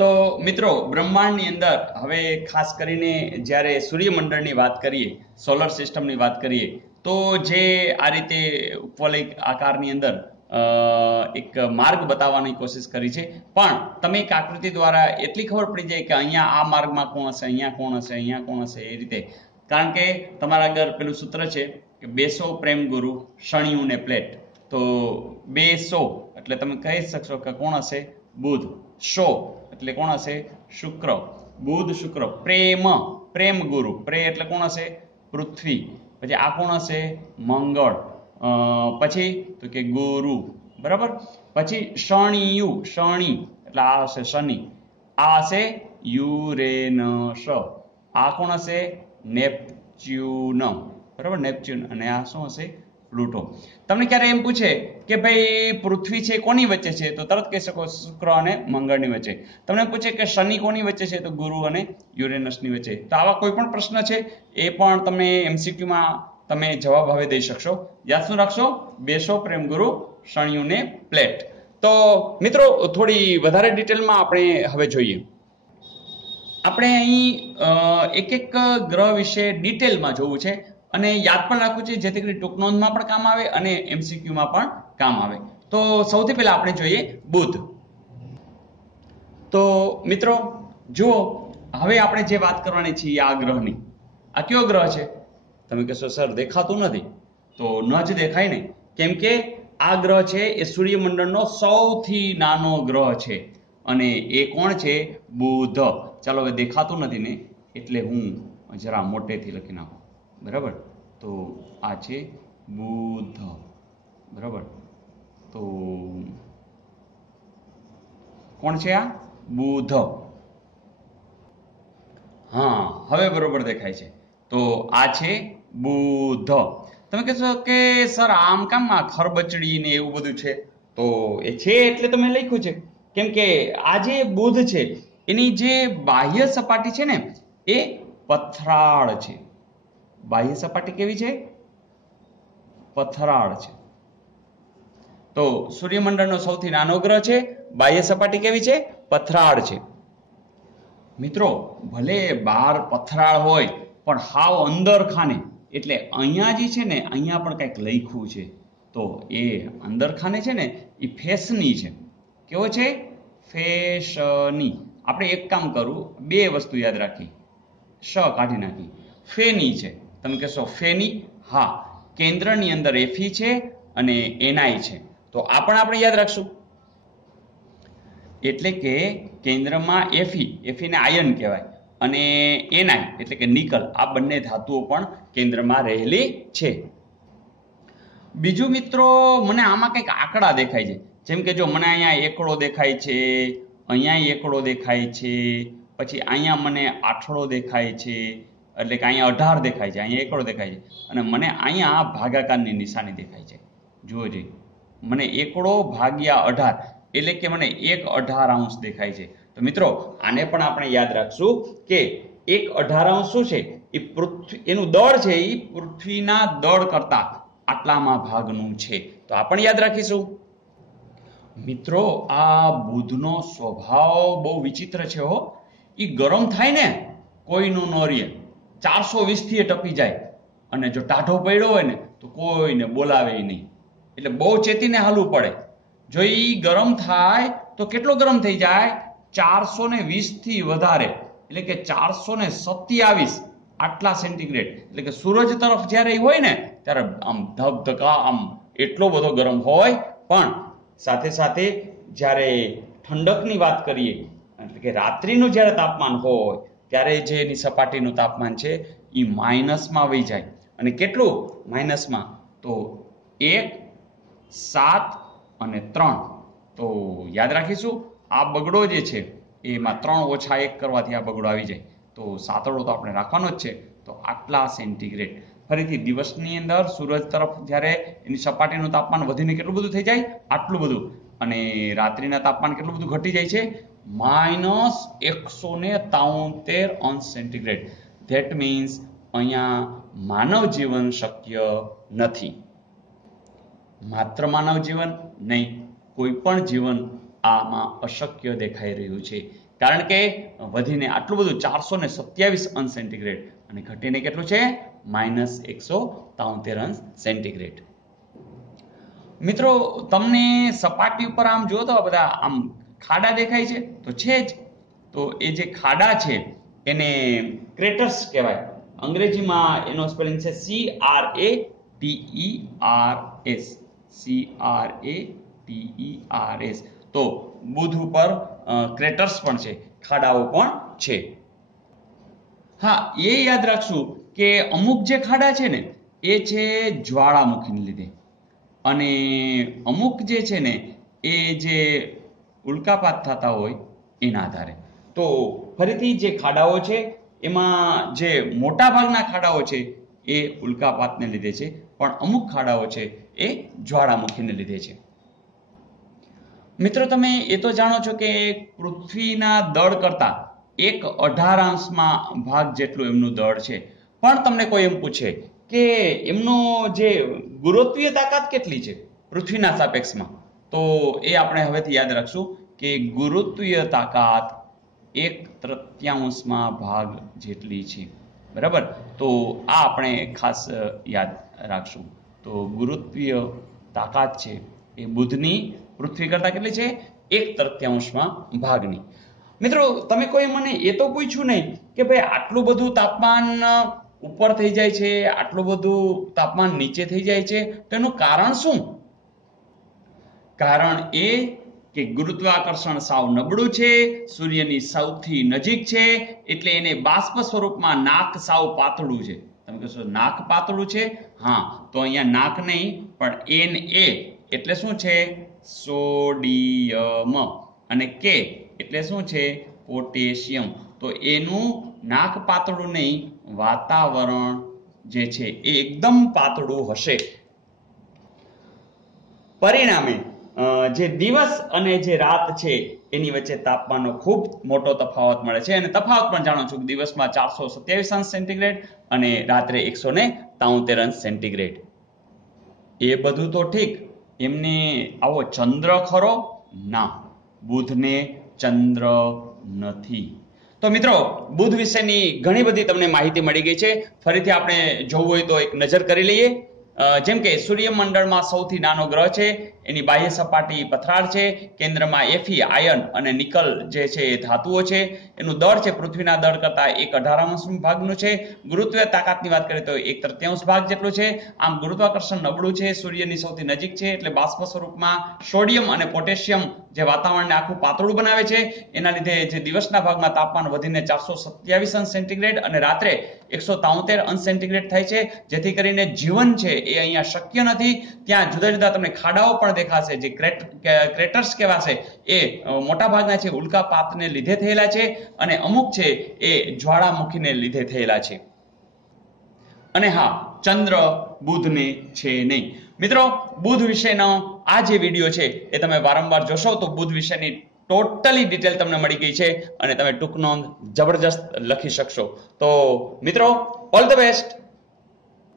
તો મિત્રો બ્રહ્માંડની અંદર હવે ખાસ કરીને જ્યારે સૂર્યમંડળની વાત કરીએ, સોલર સિસ્ટમની વાત કરીએ, તો જે આ રીતે ઉપવલય આકારની અંદર એક માર્ગ બતાવવાની કોશિશ કરી છે, પણ તમે એક આકૃતિ દ્વારા એટલી ખબર પડી જાય કે અહીંયા આ માર્ગમાં કોણ હશે, અહીંયા કોણ હશે, અહીંયા કોણ હશે, એ રીતે. કારણ કે તમારા આગળ પેલું સૂત્ર છે કે 200 પ્રેમ ગુરુ શણિયું ને પ્લેટ. તો 200 એટલે તમે કહી શકશો કે કોણ હશે? બુધ. 100 એટલે કોણ હશે? શુક્ર. બુધ શુક્ર. પ્રેમ ગુરુ, પ્રે એટલે કોણ હશે? પૃથ્વી. પછી આ કોણ હશે? મંગળ. પછી તો કે ગુરુ, બરાબર. પછી શણિયું, શનિ એટલે આ હશે શનિ. આ હશે યુરેનસ. આ કોણ હશે? નેપચ્યુન, બરાબર, નેપચ્યુન. અને આ શું હશે? પ્લુટો. તમને ક્યારે એમ પૂછે કે ભાઈ પૃથ્વી છે કોની વચ્ચે છે, તો તરત કહી શકો શુક્ર અને મંગળની વચ્ચે. તમને પૂછે કે શનિ કોની વચ્ચે છે, તો ગુરુ અને યુરેનસની વચ્ચે. તો આવા કોઈ પણ પ્રશ્ન છે એ પણ તમે એમસીક્યુમાં તમે જવાબ હવે દઈ શકશો. યાદ શું રાખશો? 200 પ્રેમ ગુરુ શણિયું ને પ્લેટ. તો મિત્રો થોડી વધારે ડિટેલમાં આપણે હવે જોઈએ. આપણે અહીં એક એક ગ્રહ વિશે ડિટેલમાં જોવું છે અને યાદ પણ રાખવું છે, જેથી કરી ટૂંક નોંધમાં પણ કામ આવે અને એમસીક્યુમાં પણ કામ આવે. તો સૌથી પહેલા આપણે જોઈએ બુધ. તો મિત્રો જુઓ, હવે આપણે જે વાત કરવાની છે આ ગ્રહની. આ કયો ગ્રહ છે? તમે કહેશો સર દેખાતું નથી. તો ન જ દેખાય ને, કેમ કે આ ગ્રહ છે એ સૂર્યમંડળનો સૌથી નાનો ગ્રહ છે અને એ કોણ છે? બુધ. ચાલો હવે દેખાતું નથી ને એટલે હું જરા મોટેથી લખી નાખું, બરાબર. તો આ છે બુધ, બરાબર. તો કોણ છે આ? બુધ. હા, હવે બરોબર દેખાય છે. તો આ છે બુધ. તમે કહેશો કે સર આમ કામ ખરબચડી ને એવું બધું છે? તો એ છે એટલે તમે લખ્યું છે, કેમ કે આ જે બુધ છે એની જે બાહ્ય સપાટી છે ને એ પથરાળ છે. બાહ્ય સપાટી કેવી છે? પથરાળ છે. તો સૂર્યમંડળનો સૌથી નાનો ગ્રહ છે, બાહ્ય સપાટી કેવી છે? પથરાળ છે. મિત્રો ભલે બહાર પથરાળ હોય પણ હાવ અંદર ખાને, એટલે અહીંયા જે છે ને અહીંયા પણ કંઈક લખ્યું છે. તો એ અંદર ખાને છે ને એ ફેશની છે. કેવો છે? ફેશની. આપણે એક કામ કરું, બે વસ્તુ યાદ રાખી, શ કાઢી નાખી. ફેની છે. તમે કહેશો ફેની? હા, કેન્દ્રની અંદર એફી છે અને એનઆઈ છે. તો આ પણ આપણે યાદ રાખશું. એટલે કે કેન્દ્રમાં એફીને આયન કહેવાય, અને એનઆઈ એટલે કે નિકલ, આ બંને ધાતુઓ પણ કેન્દ્રમાં રહેલી છે. બીજું મિત્રો, મને આમાં કંઈક આંકડા દેખાય છે. જેમ કે જો મને અહીંયા એકડો દેખાય છે, અહીંયા એકડો દેખાય છે, પછી અહીંયા મને આઠડો દેખાય છે, એટલે કે અહીંયા 18 દેખાય છે, અહીંયા એકડો દેખાય છે, અને મને અહીંયા ભાગાકારની નિશાની દેખાય છે. જુઓ જી, મને એકડો ભાગ્યા 18 એટલે કે મને 1/18 દેખાય છે. તો મિત્રો આને પણ આપણે યાદ રાખશું કે 1/18 શું છે? એ પૃથ્વી, એનું દળ છે એ પૃથ્વીના દળ કરતા આટલામાં ભાગનું છે. તો આ પણ યાદ રાખીશું. મિત્રો આ બુધનો સ્વભાવ બહુ વિચિત્ર છે હો. એ ગરમ થાય ને કોઈનું ન રહે, 420 થી ટપી જાય, અને જો ટાઢો પડ્યો હોય ને તો કોઈને બોલાવે નહીં, એટલે બહુ ચેતીને હાલવું પડે. જો એ ગરમ થાય તો કેટલો ગરમ થઈ જાય? 420 થી વધારે, એટલે કે 427 આટલા સેન્ટીગ્રેડ. એટલે કે સૂરજ તરફ જ્યારે હોય ને ત્યારે આમ ધબધકા, આમ એટલો બધો ગરમ હોય. પણ સાથે સાથે જ્યારે ઠંડકની વાત કરીએ, એટલે કે રાત્રિનું જ્યારે તાપમાન હોય ત્યારે જે એની સપાટીનું તાપમાન છે એ માઇનસમાં વહી જાય. અને કેટલું માઇનસમાં? તો 1, 7 અને 3. તો યાદ રાખીશું, આ બગડો જે છે એમાં 3 ઓછા 1 કરવાથી આ બગડો આવી જાય. તો સાતડો તો આપણે રાખવાનો જ છે. તો આટલા સેન્ટીગ્રેડ. ફરીથી દિવસની અંદર સૂરજ તરફ જ્યારે એની સપાટીનું તાપમાન વધીને કેટલું બધું થઈ જાય? આટલું બધું. અને રાત્રિના તાપમાન કેટલું બધું ઘટી જાય છે? -173° ધેટ મીન્સ અહીંયા માનવ જીવન શક્ય નથી. માત્ર માનવ જીવન નહીં, કોઈ પણ જીવન આમાં અશક્ય દેખાઈ રહ્યું છે. કારણ કે વધીને આટલું બધું 427 અંશ સેન્ટીગ્રેડ અને ઘટીને કેટલું છે -173 અંશ સેન્ટીગ્રેડ. મિત્રો તમને સપાટી ઉપર આમ જો તો બધા આમ ખાડા દેખાય છે તો છે જ. તો એ જે ખાડા છે એને ક્રેટર્સ કહેવાય. અંગ્રેજીમાં એનો સ્પેલિંગ છે CRATERS. તો બુધ ઉપર ક્રેટર્સ પણ છે, ખાડાઓ પણ છે. હા, એ યાદ રાખશું કે અમુક જે ખાડા છે ને એ છે જ્વાળામુખીને લીધે અને અમુક જે છે ને એ જે ઉલ્કાપાત થતા હોય એના આધારે. તો ફરીથી જે ખાડાઓ છે એમાં જે મોટા ભાગના ખાડાઓ છે એ ઉલ્કાપાતને લીધે છે, પણ અમુક ખાડાઓ છે એ જ્વાળામુખીને લીધે છે. મિત્રો તમે એ તો જાણો છો કે પૃથ્વીના દળ કરતા 1/18 ભાગ જેટલું એમનું દળ છે, પણ તમને કોઈ એમ પૂછે કે એમનો જે ગુરુત્વીય તાકાત કેટલી છે પૃથ્વીના સાપેક્ષમાં, તો એ આપણે હવેથી યાદ રાખશું કે ગુરુત્વીય તાકાત 1/3 ભાગ જેટલી છે. બરાબર, તો આ આપણે ખાસ યાદ રાખશું. તો ગુરુત્વીય તાકાત છે એ બુધની પૃથ્વી કરતા કેટલી છે 1/3 ભાગની. મિત્રો તમે કોઈ મને એ તો પૂછ્યું નહીં કે ભાઈ આટલું બધું તાપમાન ઉપર થઈ જાય છે, આટલું બધું તાપમાન નીચે થઈ જાય છે, તો એનું કારણ શું? કારણ એ કે ગુરુત્વાકર્ષણ સાવ નબળું છે, સૂર્યની સૌથી નજીક છે, એટલે એને બાષ્પ સ્વરૂપમાં નાક સાવ પાતળું છે. તમે કહેશો નાક પાતળું છે? હા, તો અહીંયા નાક નહીં પણ Na એટલે શું છે સોડિયમ અને K એટલે શું છે પોટેશિયમ. તો એનું નાક પાતળું નહીં, વાતાવરણ જે છે એ એકદમ પાતળું હશે. પરિણામે જે દિવસ અને જે રાત છે એની વચ્ચે તાપમાનનો ખૂબ મોટો તફાવત મળે છે. અને તફાવત પણ જાણો છો કે દિવસમાં 427 અંશ સેન્ટીગ્રેડ અને રાત્રે 173 અંશ સેન્ટીગ્રેડ. એ બધું તો ઠીક, એમને આવો ચંદ્ર ખરો? ના, બુધને ચંદ્ર નથી. તો મિત્રો બુધ વિશેની ઘણી બધી તમને માહિતી મળી ગઈ છે. ફરીથી આપણે જોવું હોય તો એક નજર કરી લઈએ. જેમ કે સૂર્યમંડળમાં સૌથી નાનો ગ્રહ છે, એની બાહ્ય સપાટી પથરાળ છે, કેન્દ્રમાં Fe આયન અને નિકલ જે છે એ ધાતુઓ છે, એનું દળ છે પૃથ્વીના દળ કરતા 1/18 ભાગનું છે. ગુરુત્વીય તાકાતની વાત કરીએ તો 1/3 ભાગ જેટલું છે. આમ ગુરુત્વાકર્ષણ નબળું છે, સૂર્યની સૌથી નજીક છે, એટલે બાષ્પ સ્વરૂપમાં સોડિયમ અને પોટેશિયમ જે વાતાવરણને આખું પાતળું બનાવે છે, એના લીધે જે દિવસના ભાગમાં તાપમાન વધીને 427 અંશ સેન્ટીગ્રેડ અને રાત્રે 173 અંશ સેન્ટીગ્રેડ થાય છે, જેથી કરીને જીવન છે એ અહીંયા શક્ય નથી. ત્યાં જુદા જુદા તમને ખાડાઓ પણ દેખાશે, જે ક્રેટર્સ કહેવાશે, એ મોટા ભાગના છે ઉલ્કાપાતને લીધે થયેલા છે અને અમુક છે એ જ્વાળામુખીને લીધે થયેલા છે. અને હા, ચંદ્ર બુધને છે નહીં. મિત્રો બુધ વિશેનો આ જે વિડીયો છે એ તમે વારંવાર જોશો તો બુધ વિશેની ટોટલી ડિટેલ તમને મળી ગઈ છે અને તમે ટૂંક નોંધ જબરજસ્ત લખી શકશો. તો મિત્રો ઓલ ધ બેસ્ટ.